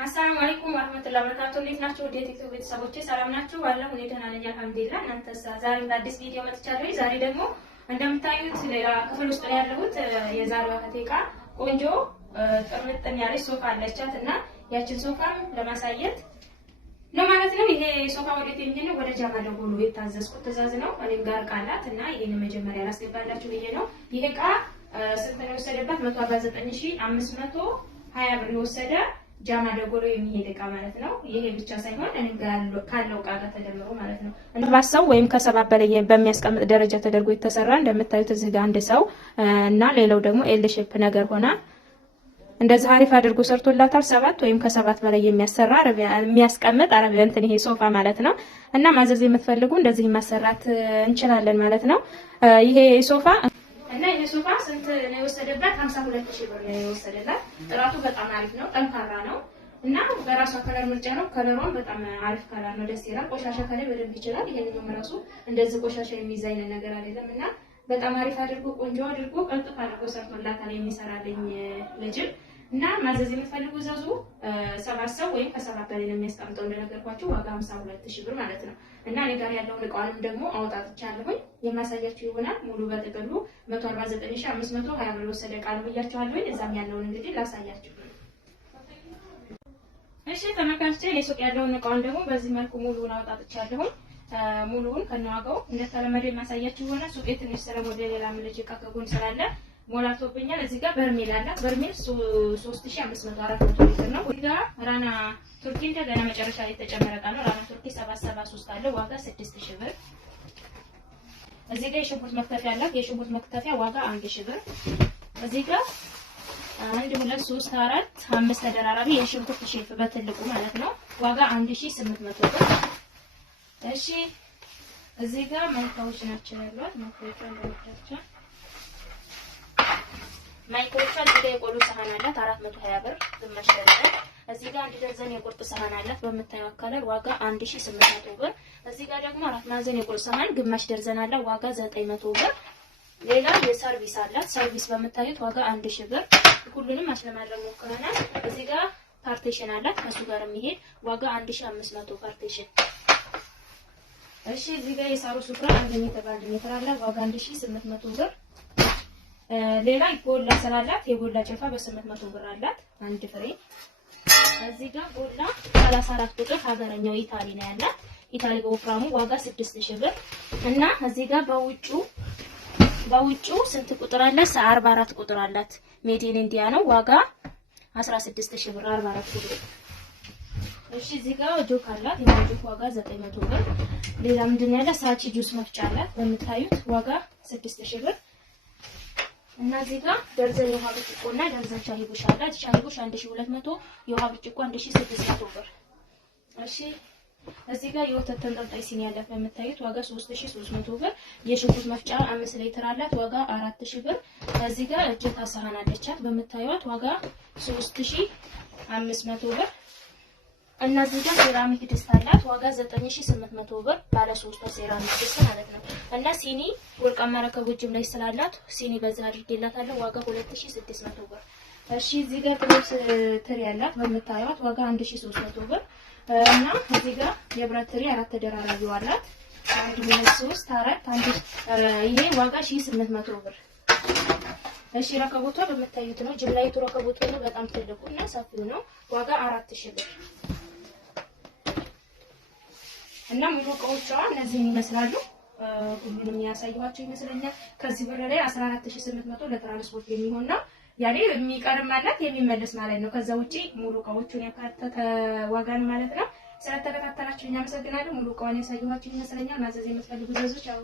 አሰላሙ አለይኩም ወራህመቱላሂ ወበረካቱ። እንዴት ናችሁ? ወደ ቲክቶክ ቤተሰቦቼ ሰላም ናችሁ? አላህ እኔ ደህና ነኝ አልሐምዱሊላህ። እናንተስ? ዛሬ በአዲስ ቪዲዮ መጥቻለሁ። ዛሬ ደግሞ እንደምታዩት ሌላ ክፍል ውስጥ ነው ያለሁት። የዛሬዋ እህቴ ዕቃ ቆንጆ ጥርምጥን ያለች ሶፋ አለቻት እና ያችን ሶፋም ለማሳየት ነው ማለት ነው። ይሄ ሶፋ ወዴት የሚሄድ ወደ ጃማ ደጎሎ የታዘዝኩት ትእዛዝ ነው። እኔም ጋር ቃላት እና ይሄን መጀመሪያ ላስገባላችሁ ብዬ ነው። ይሄ ዕቃ ስንት ነው የወሰደበት? 149520 ብር የወሰደ ጃማ ደጎሎ የሚሄድ ዕቃ ማለት ነው። ይሄ ብቻ ሳይሆን እኔ ጋር ካለው ዕቃ ጋር ተደምሮ ማለት ነው። ባሰው ወይም ከሰባት በላይ በሚያስቀምጥ ደረጃ ተደርጎ የተሰራ እንደምታዩት እዚህ ጋር አንድ ሰው እና ሌላው ደግሞ ኤል ሼፕ ነገር ሆና እንደዚህ አሪፍ አድርጎ ሰርቶላታል። ሰባት ወይም ከሰባት በላይ የሚያሰራ የሚያስቀምጥ አረቢያ እንትን ይሄ ሶፋ ማለት ነው። እና ማዘዝ የምትፈልጉ እንደዚህ ማሰራት እንችላለን ማለት ነው። ይሄ ሶፋ እና ይሄ ሶፋ ስንት ነው የወሰደበት? 52000 ብር ነው የወሰደላት። ጥራቱ በጣም አሪፍ ነው፣ ጠንካራ ነው እና በራሷ ከለር ምርጫ ነው። ከለሯን በጣም አሪፍ ከለር ነው፣ ደስ ይላል። ቆሻሻ ከለር በደንብ ይችላል። ይሄንንም ራሱ እንደዚህ ቆሻሻ የሚዛይነ ነገር አይደለም እና በጣም አሪፍ አድርጎ ቆንጆ አድርጎ ቀልጥፍ አድርጎ ሰርቶላታል የሚሰራልኝ ልጅም እና ማዘዝ የምትፈልጉ ዘዙ። ሰባት ሰው ወይም ከሰባት በላይ ነው የሚያስቀምጠው እንደነገርኳችሁ ዋጋ 52000 ብር ማለት ነው። እና እኔ ጋር ያለውን ዕቃውንም ደግሞ አውጣጥቻለሁኝ የማሳያችሁ ይሆናል። ሙሉ በጥቅሉ 149520 ብር ወሰደ ዕቃ ነው ብያችኋለሁኝ። እዛም ያለውን እንግዲህ ላሳያችሁ። እሺ ተመልካቾቼ የሱቅ ያለውን ዕቃውን ደግሞ በዚህ መልኩ ሙሉውን አውጣጥቻለሁኝ። ሙሉውን ከነዋጋው እንደተለመደው የማሳያችሁ ይሆናል። ሱቄ ትንሽ ስለሞዴል ሌላ ምልጭ ዕቃ ከጎን ስላለ ሞላቶብኛል። እዚህ ጋር በርሜል አለ። በርሜል 3500 ሊትር ነው። እዚህ ጋር ራና ቱርኪ እንደገና መጨረሻ ላይ የተጨመረ ዕቃ ነው። ራና ቱርኪ 773 አለ ዋጋ 6000 ብር። እዚህ ጋር የሽንኩርት መክተፊያ አለ። የሽንኩርት መክተፊያ ዋጋ 1000 ብር። እዚህ ጋር 1 2 3 4 5 ተደራራቢ የሽንኩርት ሼፍ በትልቁ ማለት ነው ዋጋ 1800 ብር። እሺ እዚህ ጋር ማይካዎች ናቸው ያሉት። ማይካዎች እንደምታዩት ማይክሮፎን እዚህ ጋር የቆሎ ሰሃን አላት 420 ብር ግማሽ ደርዘን። እዚህ ጋር አንድ ደርዘን የቁርጥ ሰሃን አላት በምታዩት ከለር ዋጋ 1800 ብር። እዚህ ጋር ደግሞ አራት ማዕዘን የቁርጥ ሰሃን ግማሽ ደርዘን አላት ዋጋ 900 ብር። ሌላ የሰርቪስ አላት። ሰርቪስ በምታዩት ዋጋ 1000 ብር። ሁሉንም ማስለማድረግ ሞክረናል። እዚህ ጋር ፓርቲሽን አላት ከሱ ጋር የሚሄድ ዋጋ 1500 ፓርቲሽን። እሺ እዚህ ጋር የሳሩ ሱፍራ 1 ሜትር በ1 ሜትር አላት ዋጋ 1800 ብር። ሌላ ጎላ ስላላት የጎላ ጭልፋ በ800 ብር አላት አንድ ፍሬ። እዚህ ጋር ጎላ 34 ቁጥር ሀገረኛው ኢታሊ ነው ያላት። ኢታሊ በወፍራሙ ዋጋ 6000 ብር እና እዚህ ጋር በውጭው ስንት ቁጥር አላት? 44 ቁጥር አላት። ሜድ ኢን ኢንዲያ ነው ዋጋ 16000 ብር 44 ቁጥር። እሺ እዚህ ጋር ጆክ አላት። የጆክ ዋጋ 900 ብር። ሌላ ምንድነው ያለ? ሳቺ ጁስ መፍጫ አላት በምታዩት ዋጋ 6000 ብር። እና እዚህ ጋር ደርዘን የውሃ ብርጭቆና ደርዘን ሻሂ ቡሽ አላት። ሻሂ ቡሽ 1200፣ የውሃ ብርጭቆ 1600 ብር። እሺ እዚህ ጋር የወተት ተንጠልጣይ ሲኒ ያላት በምታዩት ዋጋ 3300 ብር። የሽንኩርት መፍጫ 5 ሊትር አላት ዋጋ 4000 ብር። እዚህ ጋር እጀታ ሳህን አለቻት በምታዩት ዋጋ 3500 ብር። እና እዚህ ጋር ሴራሚክ ድስት አላት ዋጋ 9800 ብር ባለ 3 ሴራሚክ ድስት ማለት ነው። እና ሲኒ ወርቃማ ረከቦችም ላይ ስላላት ሲኒ በዛ አድርጌላታለሁ ዋጋ 2600 ብር። እሺ እዚህ ጋር ጥብስ ትሪ ያላት በምታዩት ዋጋ 1300 ብር። እና እዚህ ጋር የብረት ትሪ 4 ተደራራቢው አላት 1 2 3 4 1 ይሄ ዋጋ 1800 ብር። እሺ ረከቦቷ በምታዩት ነው። ጅምላይቱ ረከቦቷ ነው በጣም ትልቁና ሰፊው ነው ዋጋ 4000 ብር። እና ሙሉ እቃዎቿ እነዚህን ይመስላሉ። ሁሉንም ያሳየኋችሁ ይመስለኛል። ከዚህ ብር ላይ 14800 ለትራንስፖርት የሚሆን ነው። ያኔ የሚቀርም ማለት የሚመለስ ማለት ነው። ከዛ ውጪ ሙሉ እቃዎቹን ያካተተ ዋጋን ማለት ነው። ስለተከታተላችሁኝ አመሰግናለሁ። ሙሉ እቃውን ያሳየኋችሁ ይመስለኛል። ማዘዝ የምትፈልጉ ዘዞች አው